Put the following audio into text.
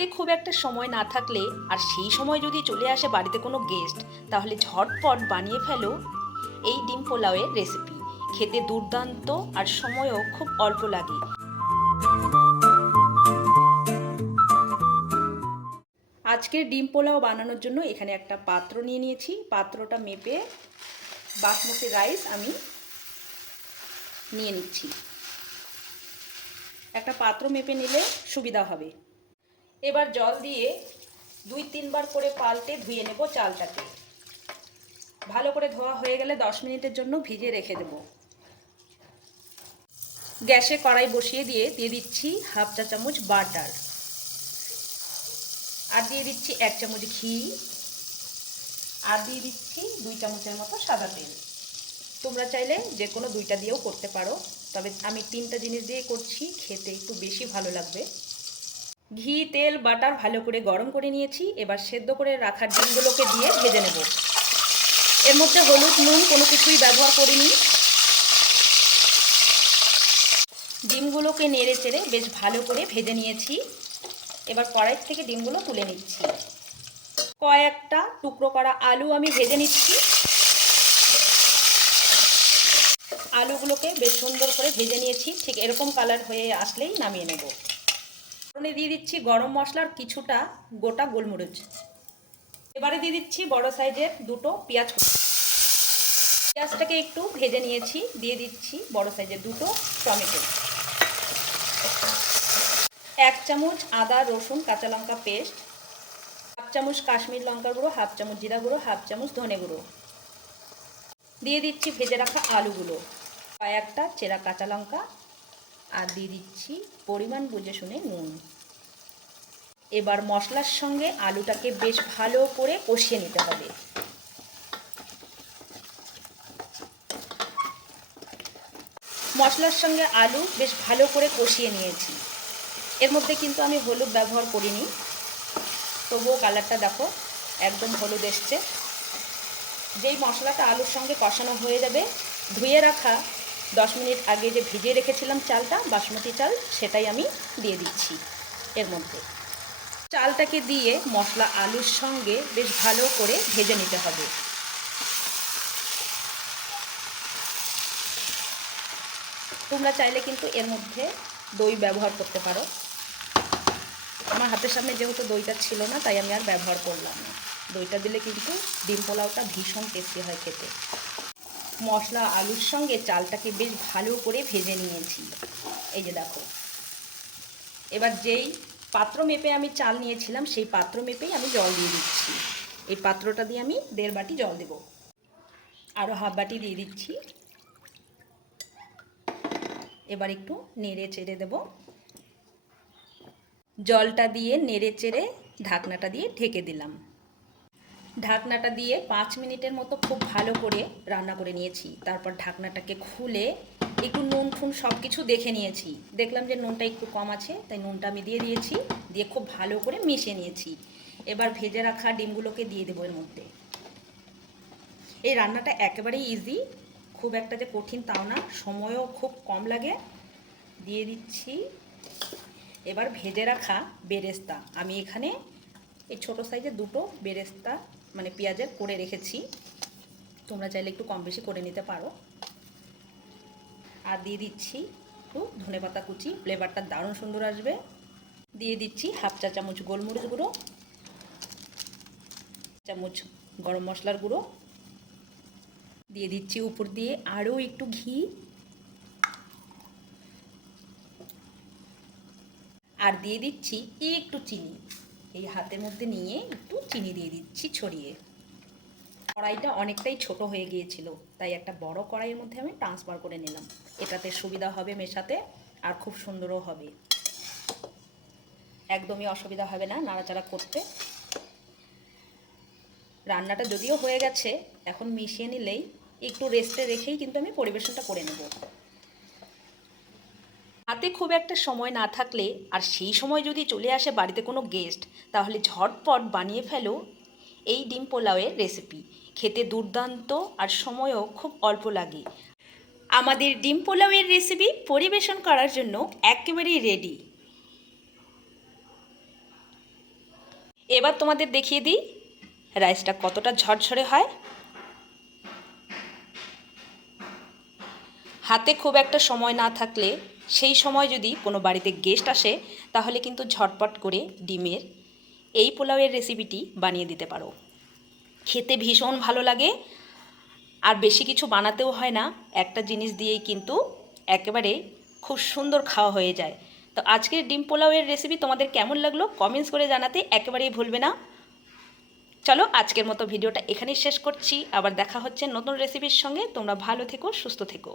হাতে খুব একটা সময় না থাকলে আর সেই সময় যদি চলে আসে বাড়িতে কোনো গেস্ট, তাহলে ঝটপট বানিয়ে ফেলো এই ডিম পোলাওয়ের রেসিপি। খেতে দুর্দান্ত আর সময়ও খুব অল্প লাগে। আজকের ডিম পোলাও বানানোর জন্য এখানে একটা পাত্র নিয়ে নিয়েছি। পাত্রটা মেপে বাসমতি রাইস আমি নিয়ে নিচ্ছি। একটা পাত্র মেপে নিলে সুবিধা হবে। এবার জল দিয়ে 2-3 বার করে পাল্টে ধুয়ে নেব চালটাকে। ভালো করে ধোয়া হয়ে গেলে 10 মিনিটের জন্য ভিজিয়ে রেখে দেব। গ্যাসে কড়াই বসিয়ে দিয়ে দিচ্ছি হাফ চা চামচ বাটার, আর দিয়ে দিচ্ছি 1 চামচ ঘি, আর দিয়ে দিচ্ছি 2 চামচের মতো সাদা তেল। তোমরা চাইলে যে কোনো দুইটা দিয়েও করতে পারো, তবে আমি 3টা জিনিস দিয়ে করছি, খেতে একটু বেশি ভালো লাগবে। ঘি, তেল, বাটার ভালো করে গরম করে নিয়েছি। এবার সেদ্ধ করে রাখা ডিমগুলোকে দিয়ে ভেজে নেব। এর মধ্যে হলুদ, নুন কোনো কিছুই ব্যবহার করিনি। ডিমগুলোকে নেড়ে চেড়ে বেশ ভালো করে ভেজে নিয়েছি। এবার কড়াই থেকে ডিমগুলো তুলে নিচ্ছি। কয়েকটা টুকরো করা আলু আমি ভেজে নিচ্ছি। আলুগুলোকে বেশ সুন্দর করে ভেজে নিয়েছি। ঠিক এরকম কালার হয়ে আসলেই নামিয়ে নেব। ফোড়নে দিয়ে দিচ্ছি গরম মশলার কিছুটা গোটা গোলমরিচ। এবারে দিয়ে দিচ্ছি বড় সাইজের 2টো পেঁয়াজ। পেঁয়াজটাকে একটু ভেজে নিয়েছি। দিয়ে দিচ্ছি বড় সাইজের 2টো টমেটো। 1 চামচ আদা রসুন কাঁচা লঙ্কা পেস্ট, হাফ চামচ কাশ্মীর লঙ্কা গুঁড়ো, হাফ চামচ জিরা গুঁড়ো, হাফ চামচ ধনে গুঁড়ো। দিয়ে দিচ্ছি ভেজে রাখা আলুগুলো, কয়েকটা চেরা কাঁচা লঙ্কা, আর দিয়ে দিচ্ছি পরিমাণ বুঝে শুনে নুন। এবার মশলার সঙ্গে আলুটাকে বেশ ভালো করে কষিয়ে নিতে হবে। মশলার সঙ্গে আলু বেশ ভালো করে কষিয়ে নিয়েছি। এর মধ্যে কিন্তু আমি হলুদ ব্যবহার করিনি, তবুও কালারটা দেখো একদম হলুদ এসছে। যেই মশলাটা আলুর সঙ্গে কষানো হয়ে যাবে, ধুয়ে রাখা 10 মিনিট আগে যে ভিজিয়ে রেখেছিলাম চালটা, বাসমতি চাল, সেটাই আমি দিয়ে দিচ্ছি এর মধ্যে। চালটাকে দিয়ে মশলা আলুর সঙ্গে বেশ ভালো করে ভেজে নিতে হবে। তোমরা চাইলে কিন্তু এর মধ্যে দই ব্যবহার করতে পারো। আমার হাতের সামনে যেহেতু দইটা ছিল না, তাই আমি আর ব্যবহার করলাম না। দইটা দিলে কিন্তু ডিম পোলাওটা ভীষণ টেস্টি হয় খেতে। মশলা আলুর সঙ্গে চালটাকে বেশ ভালো করে ভেজে নিয়েছি। এই যে দেখো, এবার যেই পাত্র মেপে আমি চাল নিয়েছিলাম, সেই পাত্র মেপেই আমি জল দিয়ে দিচ্ছি। এই পাত্রটা দিয়ে আমি 1.5 বাটি জল দেব। আরও হাফ বাটি দিয়ে দিচ্ছি। এবার একটু নেড়ে চেড়ে দেব। জলটা দিয়ে নেড়ে চেড়ে ঢাকনাটা দিয়ে ঢেকে দিলাম। ঢাকনাটা দিয়ে 5 মিনিটের মতো খুব ভালো করে রান্না করে নিয়েছি। তারপর ঢাকনাটাকে খুলে একটু নুন ফুন সব কিছু দেখে নিয়েছি। দেখলাম যে নুনটা একটু কম আছে, তাই নুনটা আমি দিয়ে দিয়েছি। দিয়ে খুব ভালো করে মিশিয়ে নিয়েছি। এবার ভেজে রাখা ডিমগুলোকে দিয়ে দেবো এর মধ্যে। এই রান্নাটা একেবারেই ইজি, খুব একটা যে কঠিন তাও না, সময়ও খুব কম লাগে। দিয়ে দিচ্ছি এবার ভেজে রাখা বেরেস্তা। আমি এখানে এই ছোটো সাইজের 2টো বেরেস্তা মানে পেঁয়াজের করে রেখেছি। তোমরা চাইলে একটু কম বেশি করে নিতে পারো। আর দিয়ে দিচ্ছি একটু ধনেপাতা কুচি, ফ্লেভারটা দারুণ সুন্দর আসবে। দিয়ে দিচ্ছি হাফ চা চামচ গোলমরিচ গুঁড়ো, চামচ গরম মশলার গুঁড়ো। দিয়ে দিচ্ছি উপর দিয়ে আরও একটু ঘি, আর দিয়ে দিচ্ছি একটু চিনি। এই হাতের মধ্যে নিয়ে একটু চিনি দিয়ে দিচ্ছি ছড়িয়ে। কড়াইটা অনেকটাই ছোট হয়ে গিয়েছিল, তাই একটা বড় কড়াইয়ের মধ্যে আমি ট্রান্সফার করে নিলাম। এটাতে সুবিধা হবে মেশাতে, আর খুব সুন্দরও হবে। একদমই অসুবিধা হবে না নাড়াচাড়া করতে। রান্নাটা যদিও হয়ে গেছে, এখন মিশিয়ে নিলেই, একটু রেস্টে রেখেই কিন্তু আমি পরিবেশনটা করে নেব। হাতে খুব একটা সময় না থাকলে আর সেই সময় যদি চলে আসে বাড়িতে কোনো গেস্ট, তাহলে ঝটপট বানিয়ে ফেলো এই ডিম পোলাওয়ের রেসিপি। খেতে দুর্দান্ত আর সময়ও খুব অল্প লাগে। আমাদের ডিম পোলাওয়ের রেসিপি পরিবেশন করার জন্য একেবারেই রেডি। এবার তোমাদের দেখিয়ে দিই রাইসটা কতটা ঝরঝরে হয়। হাতে খুব একটা সময় না থাকলে সেই সময় যদি কোনো বাড়িতে গেস্ট আসে তাহলে কিন্তু ঝটপট করে ডিমের এই পোলাওয়ের রেসিপিটি বানিয়ে দিতে পারো। খেতে ভীষণ ভালো লাগে, আর বেশি কিছু বানাতেও হয় না, একটা জিনিস দিয়েই কিন্তু একেবারে খুব সুন্দর খাওয়া হয়ে যায়। তো আজকের ডিম পোলাওয়ের রেসিপি তোমাদের কেমন লাগলো কমেন্টস করে জানাতে একেবারেই ভুলবে না। চলো আজকের মতো ভিডিওটা এখানেই শেষ করছি, আবার দেখা হচ্ছে নতুন রেসিপির সঙ্গে। তোমরা ভালো থেকো, সুস্থ থেকো।